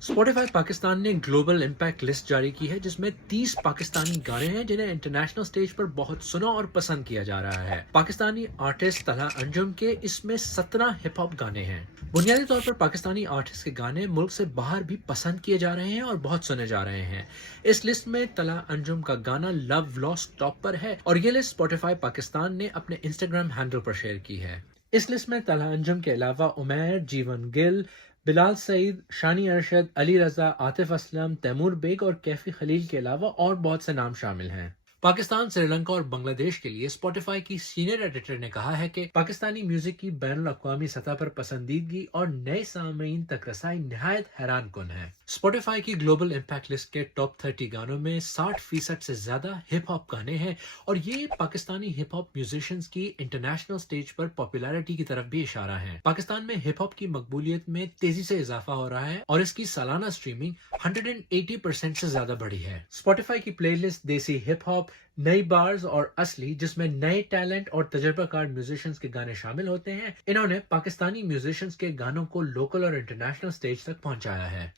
Spotify Pakistan نے global impact list جاری کی ہے جس میں 30 پاکستانی گانے ہیں جنہیں انٹرنیشنل سٹیج پر بہت سنا اور پسند کیا جا رہا ہے۔ پاکستانی آرٹسٹ طلحہ انجم کے اس میں 17 ہپ ہاپ گانے ہیں۔ بنیادی طور پر پاکستانی آرٹسٹ کے گانے ملک سے باہر بھی پسند کیے جا رہے ہیں اور بہت سنے جا رہے ہیں۔ اس لسٹ میں طلحہ انجم کا گانا لو لاسٹ ٹاپ پر ہے اور یہ لسٹ اسپوٹیفائی پاکستان نے اپنے انسٹاگرام ہینڈل پر شیئر کی ہے۔ اس لسٹ میں طلحہ انجم کے علاوہ عمیر، جیون گل، بلال سعید، شانی ارشد، علی رضا، عاطف اسلم، تیمور بیگ اور کیفی خلیل کے علاوہ اور بہت سے نام شامل ہیں۔ پاکستان، سری لنکا اور بنگلہ دیش کے لیے اسپوٹیفائی کی سینئر ایڈیٹر نے کہا ہے کہ پاکستانی میوزک کی بین الاقوامی سطح پر پسندیدگی اور نئے سامعین تک رسائی نہایت حیران کن ہے۔ اسپوٹیفائی کی گلوبل امپیکٹ لسٹ کے ٹاپ 30 گانوں میں 60% سے زیادہ ہپ ہاپ گانے ہیں اور یہ پاکستانی ہپ ہاپ میوزیشنز کی انٹرنیشنل سٹیج پر پاپولیرٹی کی طرف بھی اشارہ ہے۔ پاکستان میں ہپ ہاپ کی مقبولیت میں تیزی سے اضافہ ہو رہا ہے اور اس کی سالانہ اسٹریمنگ 180% سے زیادہ بڑھی ہے۔ اسپوٹیفائی کی پلے لسٹ دیسی ہپ ہاپ، نئی بارز اور اصلی، جس میں نئے ٹیلنٹ اور تجربہ کار میوزیشنز کے گانے شامل ہوتے ہیں، انہوں نے پاکستانی میوزیشنز کے گانوں کو لوکل اور انٹرنیشنل سٹیج تک پہنچایا ہے۔